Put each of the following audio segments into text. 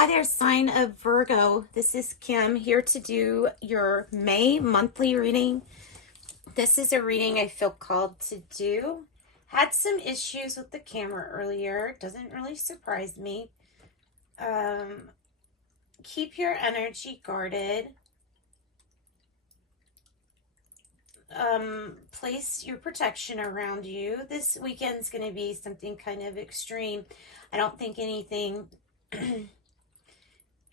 Hi there, sign of Virgo. This is Kim here to do your May monthly reading. This is a reading I feel called to do. Had some issues with the camera earlier. Doesn't really surprise me. Keep your energy guarded. Place your protection around you. This weekend's going to be something kind of extreme. I don't think anything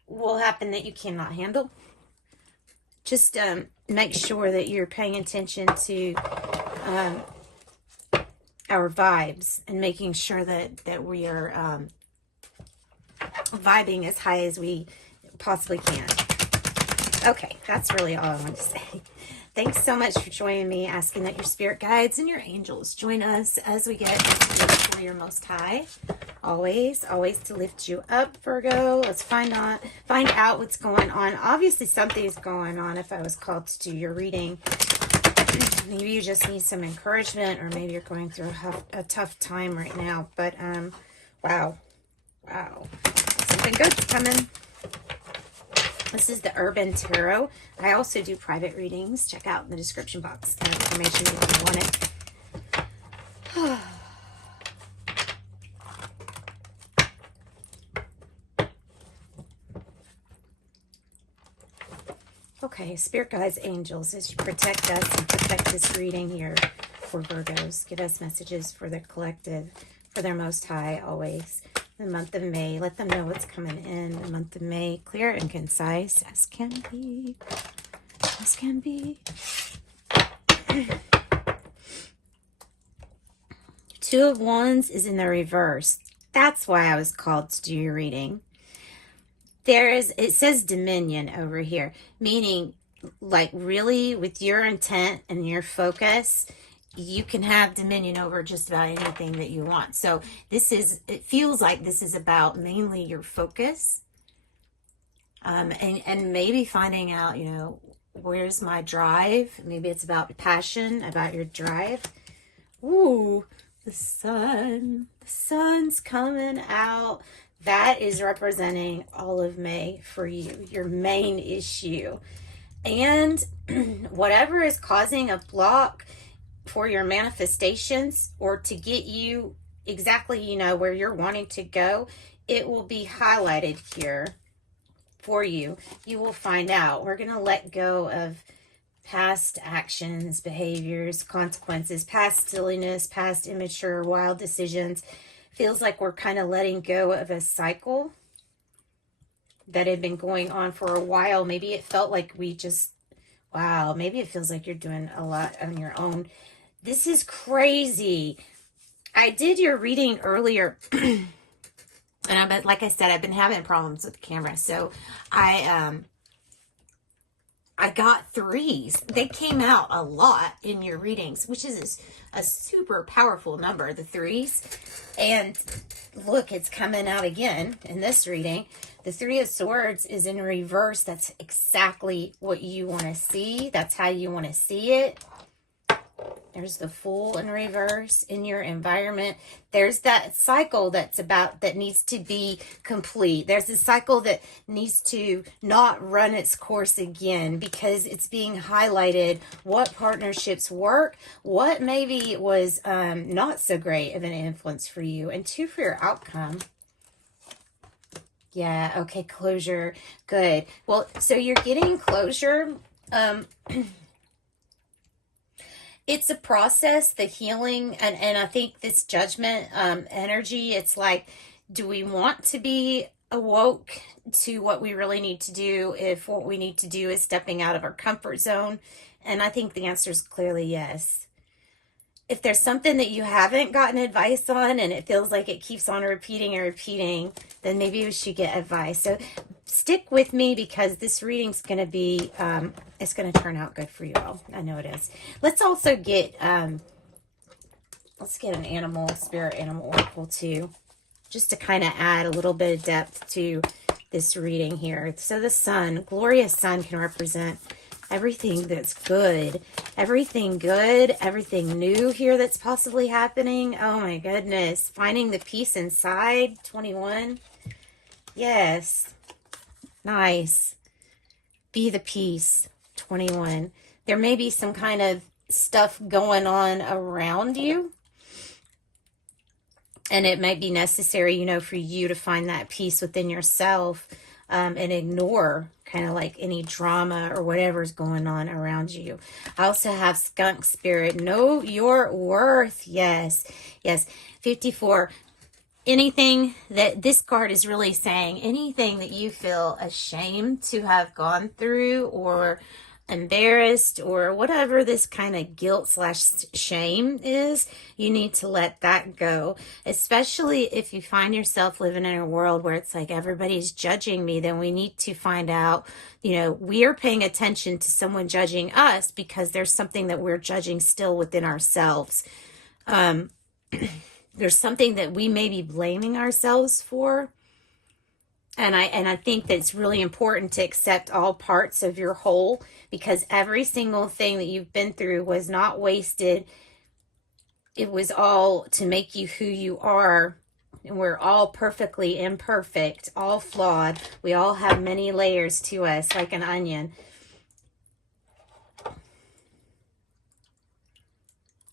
will happen that you cannot handle. Just make sure that you're paying attention to our vibes and making sure that we are vibing as high as we possibly can. Okay, that's really all I want to say. Thanks so much for joining me, asking that your spirit guides and your angels join us as we get for your most high. Always to lift you up, Virgo. Let's find out what's going on. Obviously, something's going on if I was called to do your reading. Maybe you just need some encouragement, or maybe you're going through a tough time right now. But, wow. Something good's coming. This is the Urban Tarot. I also do private readings. Check out in the description box for information if you want it. Okay, Spirit Guides, Angels, as you protect us and protect this reading here for Virgos. Give us messages for their collective, for their Most High, always. The month of May. Let them know what's coming in the month of May. Clear and concise as can be. As can be. Two of Wands is in the reverse. That's why I was called to do your reading. It says dominion over here, meaning like really with your intent and your focus, you can have dominion over just about anything that you want. So it feels like this is about mainly your focus. And maybe finding out, where's my drive? Maybe it's about passion, about your drive. Ooh, the sun. The sun's coming out. That is representing all of May for you, your main issue. And whatever is causing a block for your manifestations, or to get you exactly, where you're wanting to go, it will be highlighted here for you. You will find out. We're going to let go of past actions, behaviors, consequences, past silliness, past immature, wild decisions. Feels like we're kind of letting go of a cycle that had been going on for a while. Maybe it felt like wow, maybe it feels like you're doing a lot on your own. This is crazy. I did your reading earlier, and like I said, I've been having problems with the camera. So I got threes. They came out a lot in your readings, which is a super powerful number, the threes. And look, it's coming out again in this reading. The Three of Swords is in reverse. That's exactly what you want to see. That's how you want to see it. There's the Fool in reverse in your environment. There's that cycle that needs to be complete. There's a cycle that needs to not run its course again, because it's being highlighted what partnerships work, what maybe was not so great of an influence for you, and two for your outcome. Yeah, okay, closure. Good. Well, so you're getting closure. It's a process, the healing, and I think this judgment energy, it's like, do we want to be awoke to what we really need to do if what we need to do is stepping out of our comfort zone? And I think the answer is clearly yes. If there's something that you haven't gotten advice on and it feels like it keeps on repeating, then maybe we should get advice. So stick with me, because this reading's going to be, it's going to turn out good for you all. I know it is. Let's also get, let's get an animal, spirit animal oracle too, just to kind of add a little bit of depth to this reading here. So the sun, glorious sun, can represent everything that's good, everything new here that's possibly happening. Oh my goodness. Finding the peace inside, 21. Yes. Nice. Be the peace. 21. There may be some kind of stuff going on around you. And it might be necessary, you know, for you to find that peace within yourself, and ignore kind of like any drama or whatever's going on around you. I also have skunk spirit. Know your worth. Yes. Yes. 54. Anything that this card is really saying, anything that you feel ashamed to have gone through or embarrassed or whatever this kind of guilt / shame is, you need to let that go. Especially if you find yourself living in a world where it's like everybody's judging me, then we need to find out, you know, we are paying attention to someone judging us because there's something that we're judging still within ourselves. There's something that we may be blaming ourselves for. And I think that it's really important to accept all parts of your whole, because every single thing that you've been through was not wasted. It was all to make you who you are. And we're all perfectly imperfect, all flawed. We all have many layers to us, like an onion.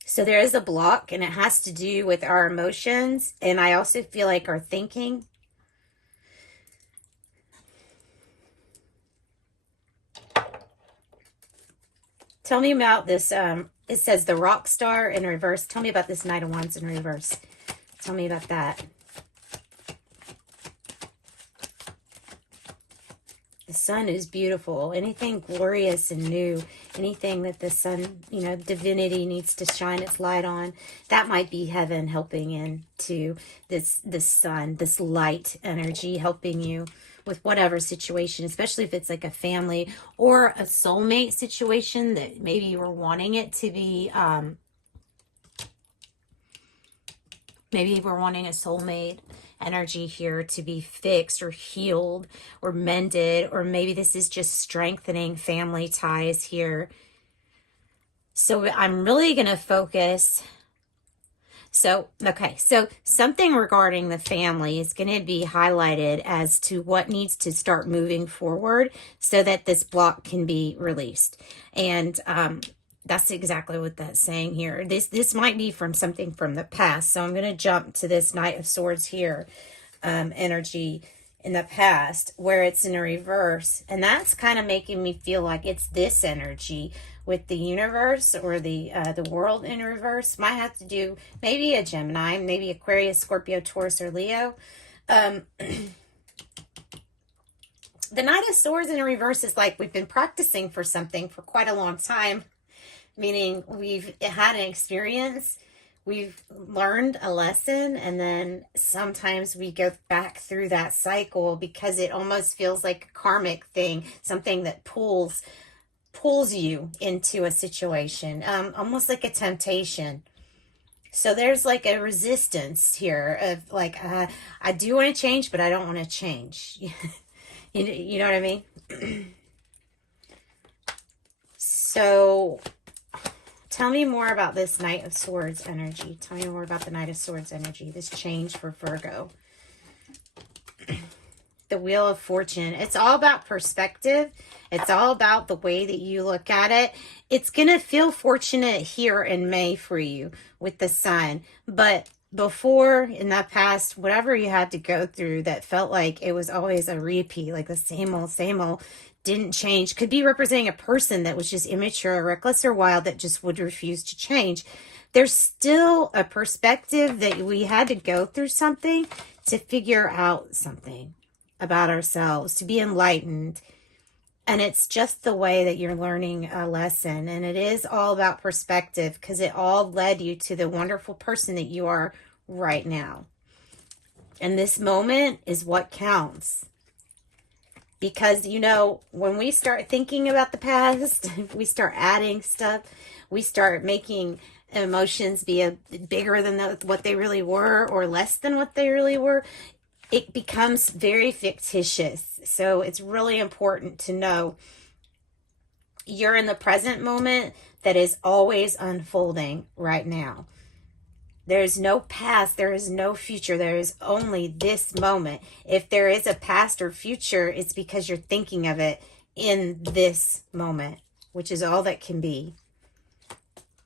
So there is a block, and it has to do with our emotions. And I also feel like our thinking. Tell me about this. It says the rock star in reverse. Tell me about this Knight of Wands in reverse. Tell me about that. The sun is beautiful. Anything glorious and new, anything that the sun, you know, divinity needs to shine its light on, that might be heaven helping into this sun, this light energy helping you with whatever situation, especially if it's like a family or a soulmate situation that maybe you were wanting it to be. Maybe you were wanting a soulmate energy here to be fixed or healed or mended, or maybe this is just strengthening family ties here. So I'm really going to focus. So, okay, so something regarding the family is going to be highlighted as to what needs to start moving forward so that this block can be released. And that's exactly what that's saying here. This might be from something from the past. So I'm going to jump to this Knight of Swords here, energy in the past, where it's in a reverse. And that's kind of making me feel like it's this energy with the universe or the world in reverse. Might have to do maybe a Gemini, maybe Aquarius, Scorpio, Taurus, or Leo. The Knight of Swords in reverse is like we've been practicing for something for quite a long time, meaning we've had an experience, we've learned a lesson, and then sometimes we go back through that cycle because it almost feels like a karmic thing, something that pulls you into a situation, almost like a temptation. So there's like a resistance here of like, I do want to change, but I don't want to change. You know what I mean? So tell me more about this Knight of Swords energy. Tell me more about the Knight of Swords energy, this change for Virgo. The Wheel of Fortune. It's all about perspective. It's all about the way that you look at it. It's going to feel fortunate here in May for you with the sun. But before, in that past, whatever you had to go through that felt like it was always a repeat, like the same old, didn't change. Could be representing a person that was just immature or reckless or wild that just would refuse to change. There's still a perspective that we had to go through something to figure out something about ourselves, to be enlightened. And it's just the way that you're learning a lesson. And it is all about perspective because it all led you to the wonderful person that you are right now. And this moment is what counts. Because, you know, when we start thinking about the past, we start adding stuff, we start making emotions be bigger than what they really were or less than what they really were, it becomes very fictitious. So it's really important to know you're in the present moment that is always unfolding right now. There is no past. There is no future. There is only this moment. If there is a past or future, it's because you're thinking of it in this moment, which is all that can be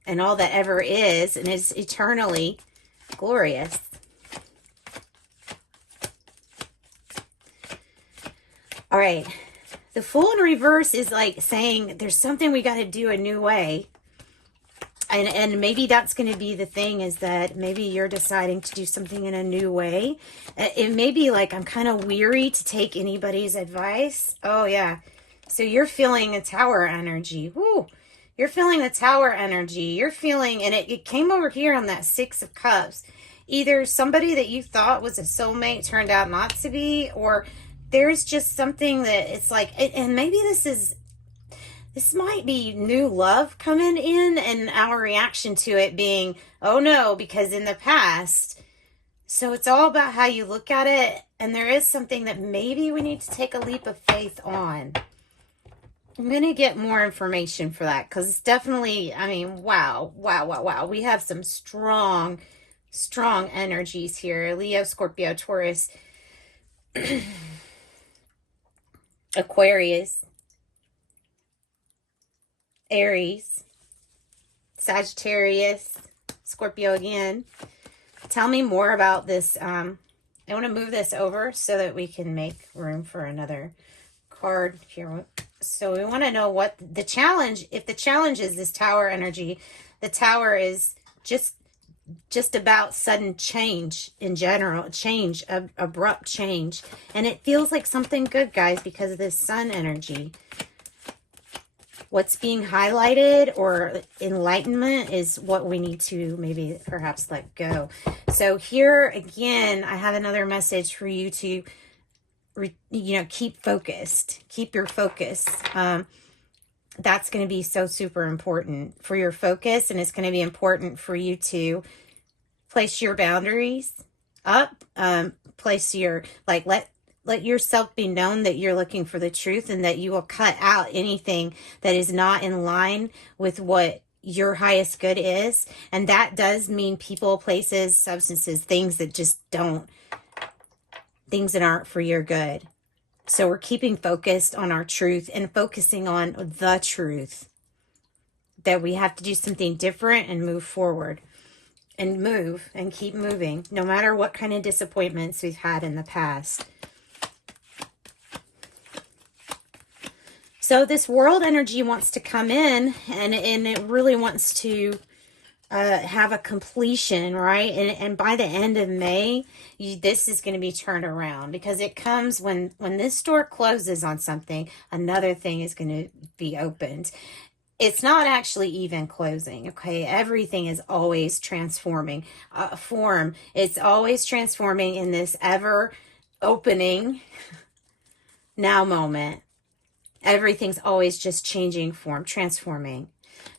and all that ever is, and is eternally glorious. All right. The Fool in reverse is like saying there's something we got to do a new way. And maybe that's going to be the thing, is that maybe you're deciding to do something in a new way. It may be like, I'm kind of weary to take anybody's advice. Oh, yeah. So you're feeling a Tower energy. Woo. You're feeling the Tower energy. You're feeling, and it came over here on that Six of Cups. Either somebody that you thought was a soulmate turned out not to be, or there's just something that it's like, and maybe this might be new love coming in, and our reaction to it being, oh no, because in the past. So it's all about how you look at it. And there is something that maybe we need to take a leap of faith on. I'm going to get more information for that, because it's definitely, I mean, wow. We have some strong energies here. Leo, Scorpio, Taurus, Aquarius, Aries, Sagittarius, Scorpio again. Tell me more about this. I want to move this over so that we can make room for another card here. So we want to know what the challenge, if the challenge is this Tower energy, the Tower is just about sudden change in general, change, abrupt change. And it feels like something good, guys, because of this Sun energy. What's being highlighted or enlightenment is what we need to maybe perhaps let go. So here again, I have another message for you to, keep focused. Keep your focus. That's going to be so super important for your focus. And it's going to be important for you to place your boundaries up, place your, let yourself be known that you're looking for the truth, and that you will cut out anything that is not in line with what your highest good is. And that does mean people, places, substances, things that just don't, things that aren't for your good. So we're keeping focused on our truth and focusing on the truth, that we have to do something different and move forward and move and keep moving, no matter what kind of disappointments we've had in the past. So this World energy wants to come in, and it really wants to have a completion, right? And by the end of May, this is going to be turned around, because it comes when this door closes on something, another thing is going to be opened. It's not actually even closing, okay? Everything is always transforming form. It's always transforming in this ever opening now moment. Everything's always just changing form, transforming.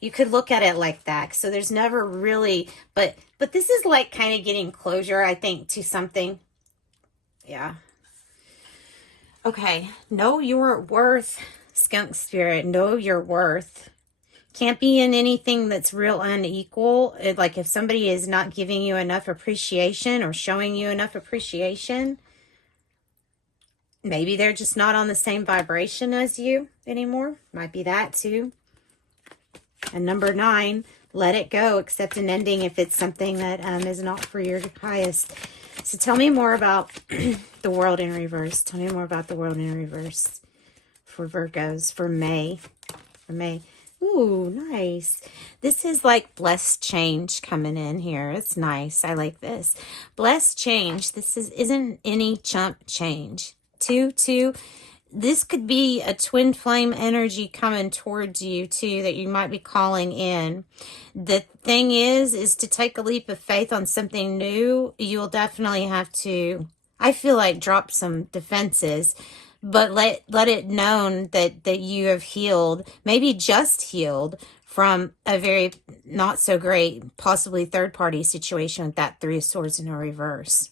You could look at it like that. So there's never really, but this is like kind of getting closure, I think, to something. Yeah. Okay. Know your worth, skunk spirit. Know your worth. Can't be in anything that's real unequal. Like if somebody is not giving you enough appreciation or showing you enough appreciation, maybe they're just not on the same vibration as you anymore. Might be that too. And number 9, let it go. Accept an ending if it's something that is not for your highest. So tell me more about the World in reverse. Tell me more about the World in reverse for Virgos for May. For May. Ooh, nice. This is like blessed change coming in here. It's nice. I like this. Blessed change. This isn't any chump change. 2. This could be a twin flame energy coming towards you too, that you might be calling in. The thing is to take a leap of faith on something new. You'll definitely have to, I feel like, drop some defenses, but let it known that you have healed, maybe just healed from a very not so great, possibly third party situation with that 3 of Swords in a reverse.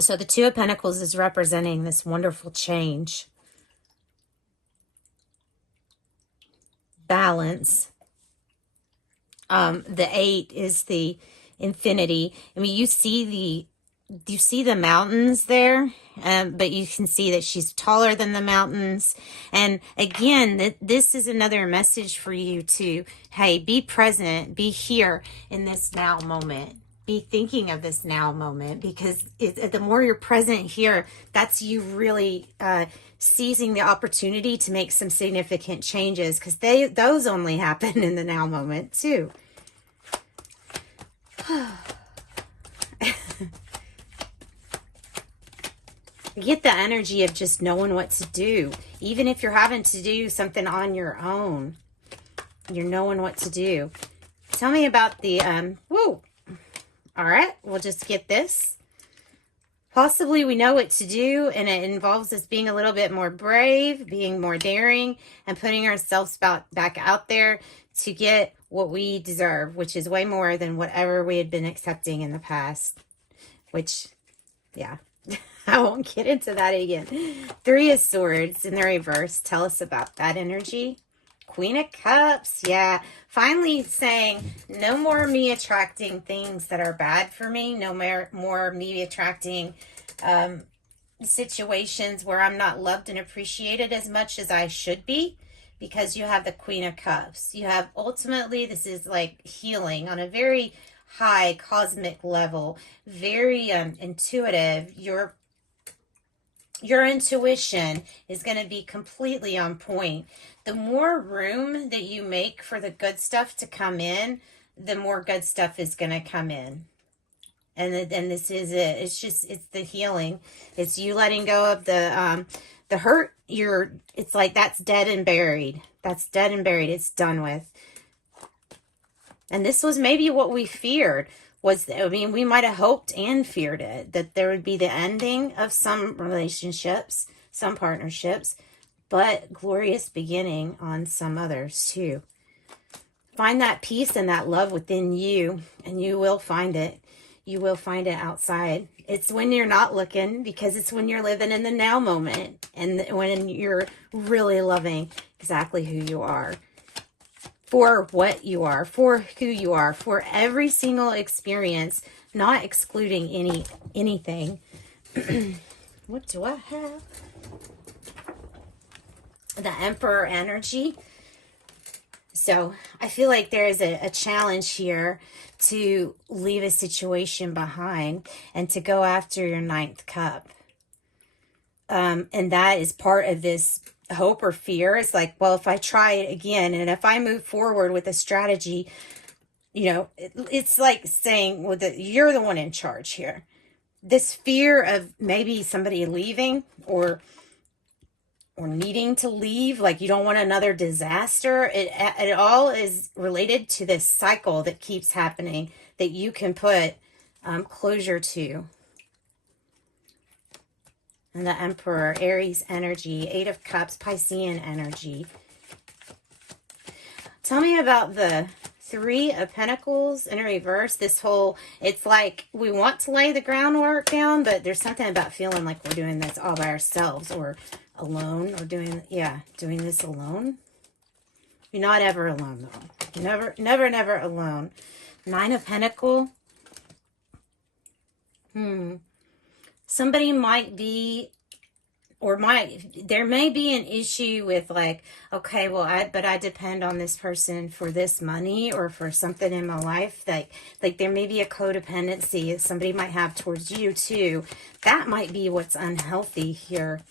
So the 2 of Pentacles is representing this wonderful change, balance, The 8 is the infinity. I mean, you see the mountains there, but you can see that she's taller than the mountains. And again, this is another message for you to, hey, be present, be here in this now moment. Be thinking of this now moment, because the more you're present here, that's you really seizing the opportunity to make some significant changes, because those only happen in the now moment too. Get the energy of just knowing what to do. Even if you're having to do something on your own, you're knowing what to do. Tell me about the, whoa. All right, we'll just get this. Possibly we know what to do, and it involves us being a little bit more brave, being more daring, and putting ourselves back out there to get what we deserve, which is way more than whatever we had been accepting in the past. Which, yeah, I won't get into that again. 3 of Swords in the reverse. Tell us about that energy. Queen of Cups, yeah. Finally saying, no more me attracting things that are bad for me. No more me attracting situations where I'm not loved and appreciated as much as I should be. Because you have the Queen of Cups. You have, ultimately, this is like healing on a very high cosmic level. Very intuitive. Your intuition is going to be completely on point. The more room that you make for the good stuff to come in, the more good stuff is going to come in. And this is it. It's the healing. It's you letting go of the hurt. It's like that's dead and buried. That's dead and buried. It's done with. And this was maybe what we feared. We might have hoped and feared it, that there would be the ending of some relationships, some partnerships, but glorious beginning on some others too. Find that peace and that love within you, and you will find it. You will find it outside. It's when you're not looking, because it's when you're living in the now moment, and when you're really loving exactly who you are. For what you are, for who you are, for every single experience, not excluding anything. What do I have? The Emperor energy. So I feel like there is a challenge here to leave a situation behind and to go after your 9th cup. And that is part of this hope or fear. It's like, well, if I try it again, and if I move forward with a strategy, it's like saying, well, you're the one in charge here. This fear of maybe somebody leaving or needing to leave, like you don't want another disaster. It all is related to this cycle that keeps happening that you can put closure to. And the Emperor, Aries energy, 8 of Cups, Piscean energy. Tell me about the 3 of Pentacles in reverse. It's like we want to lay the groundwork down, but there's something about feeling like we're doing this all by ourselves or alone, or doing this alone. You're not ever alone, though. Never alone. 9 of Pentacles. Somebody might be, there may be an issue with like, okay, well, I depend on this person for this money or for something in my life. Like there may be a codependency that somebody might have towards you too. That might be what's unhealthy here.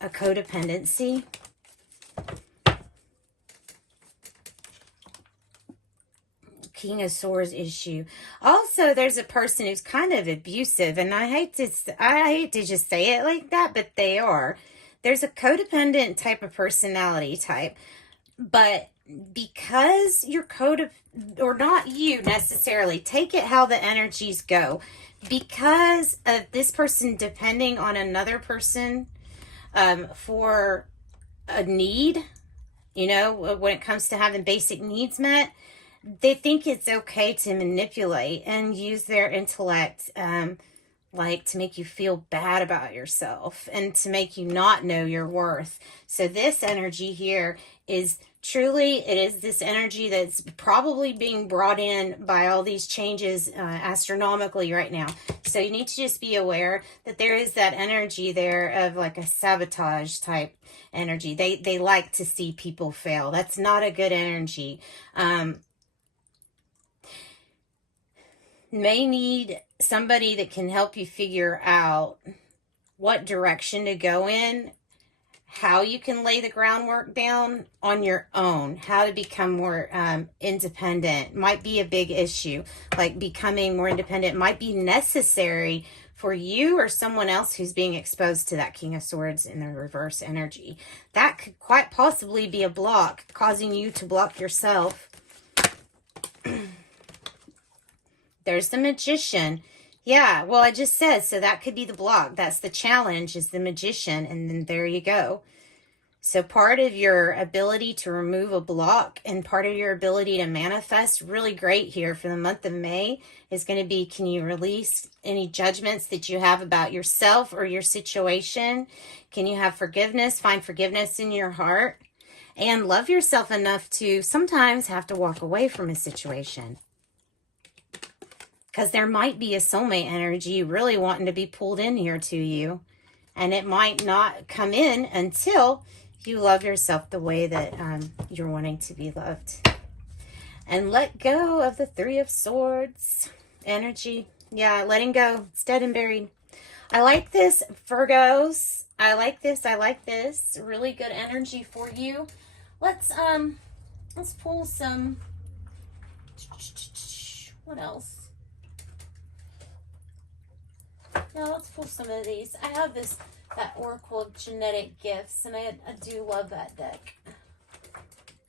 A codependency. King of Swords issue. Also, there's a person who's kind of abusive, and I hate to just say it like that, but they are. There's a codependent type of personality type, but because you're or not you necessarily, take it how the energies go. Because of this person depending on another person for a need, when it comes to having basic needs met, they think it's okay to manipulate and use their intellect like to make you feel bad about yourself and to make you not know your worth. So this energy here is truly, it is this energy that's probably being brought in by all these changes astronomically right now. So you need to just be aware that there is that energy there of like a sabotage type energy. They like to see people fail. That's not a good energy. May need somebody that can help you figure out what direction to go in, how you can lay the groundwork down on your own, how to become more independent. Might be a big issue. Like becoming more independent might be necessary for you or someone else who's being exposed to that King of Swords in the reverse energy. That could quite possibly be a block, causing you to block yourself. There's the Magician. Yeah, well, I just said, so that could be the block. That's the challenge, is the Magician, and then there you go. So part of your ability to remove a block and part of your ability to manifest, really great here for the month of May, is going to be, can you release any judgments that you have about yourself or your situation? Can you have forgiveness, find forgiveness in your heart, and love yourself enough to sometimes have to walk away from a situation? Because there might be a soulmate energy really wanting to be pulled in here to you. And it might not come in until you love yourself the way that you're wanting to be loved. And let go of the Three of Swords energy. Yeah, letting go. It's dead and buried. I like this, Virgos. I like this. I like this. Really good energy for you. Let's pull some. What else? Now let's pull some of these. I have that Oracle of Genetic Gifts, and I do love that deck.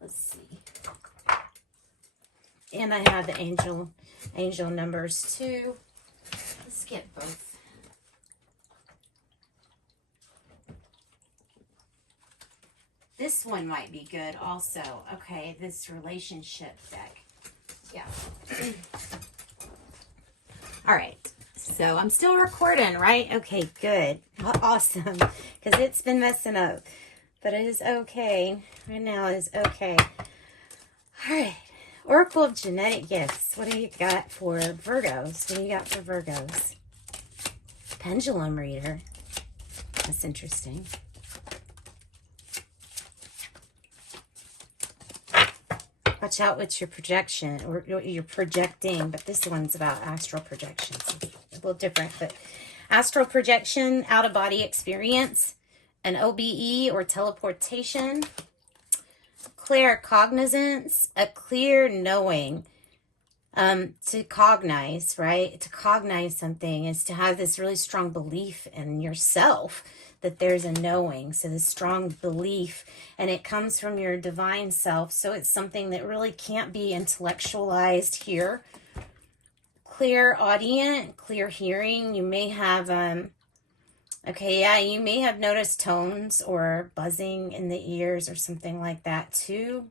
Let's see. And I have the angel numbers too. Let's get both. This one might be good also. Okay, this relationship deck. Yeah. All right. So I'm still recording, right? Okay, good. Awesome. Because it's been messing up. But it is okay. Right now it is okay. All right. Oracle of Genetic Gifts. What do you got for Virgos? What do you got for Virgos? Pendulum reader. That's interesting. Watch out with your projection, or you're projecting, but this one's about astral projections. A little different, but astral projection, out-of-body experience, an OBE or teleportation, claircognizance, a clear knowing, to cognize, right? To cognize something is to have this really strong belief in yourself, that there's a knowing. So this strong belief, and it comes from your divine self. So it's something that really can't be intellectualized here. Clear audient, clear hearing. You may have, okay, yeah, you may have noticed tones or buzzing in the ears or something like that too.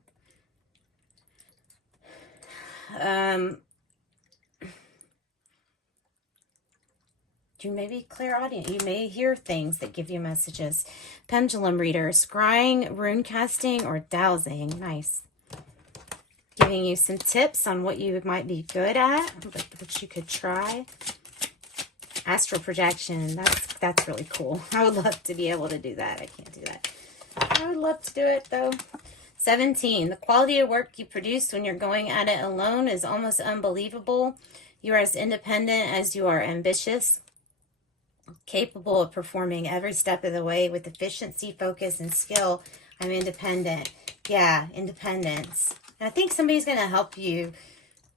You may be clairaudient. You may hear things that give you messages. Pendulum reader, scrying, rune casting, or dowsing. Nice. Giving you some tips on what you might be good at, what you could try. Astral projection. That's really cool. I would love to be able to do that. I can't do that. I would love to do it though. 17. The quality of work you produce when you're going at it alone is almost unbelievable. You are as independent as you are ambitious, capable of performing every step of the way with efficiency, focus, and skill. I'm independent. Yeah, independence. And I think somebody's going to help you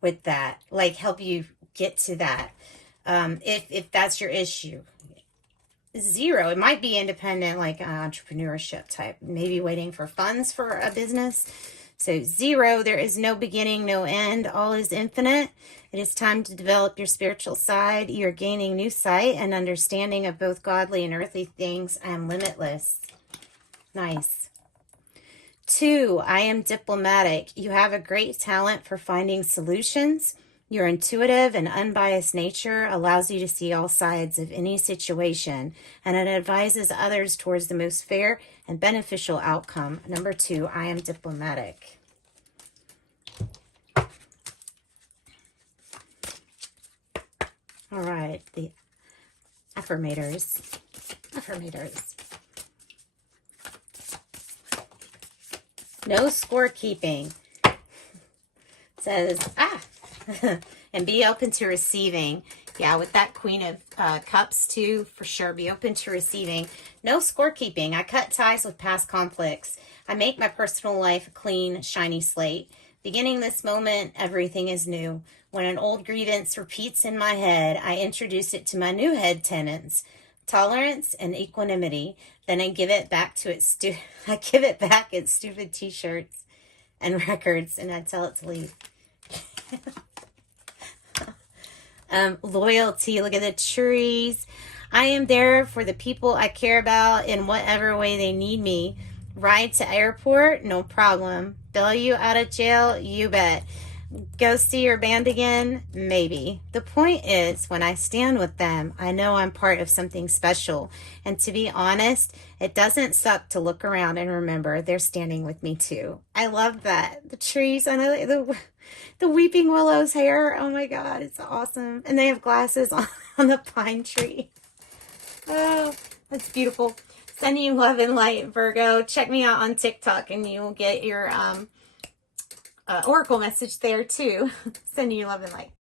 with that, like help you get to that. If that's your issue. 0, it might be independent, like entrepreneurship type, maybe waiting for funds for a business. So 0, there is no beginning, no end. All is infinite. It is time to develop your spiritual side. You're gaining new sight and understanding of both godly and earthly things. I am limitless. Nice. 2, I am diplomatic. You have a great talent for finding solutions. Your intuitive and unbiased nature allows you to see all sides of any situation, and it advises others towards the most fair and beneficial outcome. Number 2, I am diplomatic. All right, the affirmators. Affirmators. No scorekeeping. Says, and be open to receiving. Yeah, with that Queen of Cups too, for sure. Be open to receiving. No scorekeeping. I cut ties with past conflicts. I make my personal life a clean, shiny slate. Beginning this moment, everything is new. When an old grievance repeats in my head, I introduce it to my new head tenants. Tolerance and equanimity. Then I give it back to its its stupid t-shirts and records, and I tell it to leave. Loyalty. Look at the trees. I am there for the people I care about in whatever way they need me. Ride to airport? No problem. Bail you out of jail? You bet. Go see your band again? Maybe. The point is, when I stand with them, I know I'm part of something special. And to be honest, it doesn't suck to look around and remember they're standing with me too. I love that. The trees, I know the weeping willow's hair. Oh my God, it's awesome. And they have glasses on the pine tree. Oh, that's beautiful. Sending you love and light, Virgo. Check me out on TikTok and you will get your oracle message there too. Sending you love and light.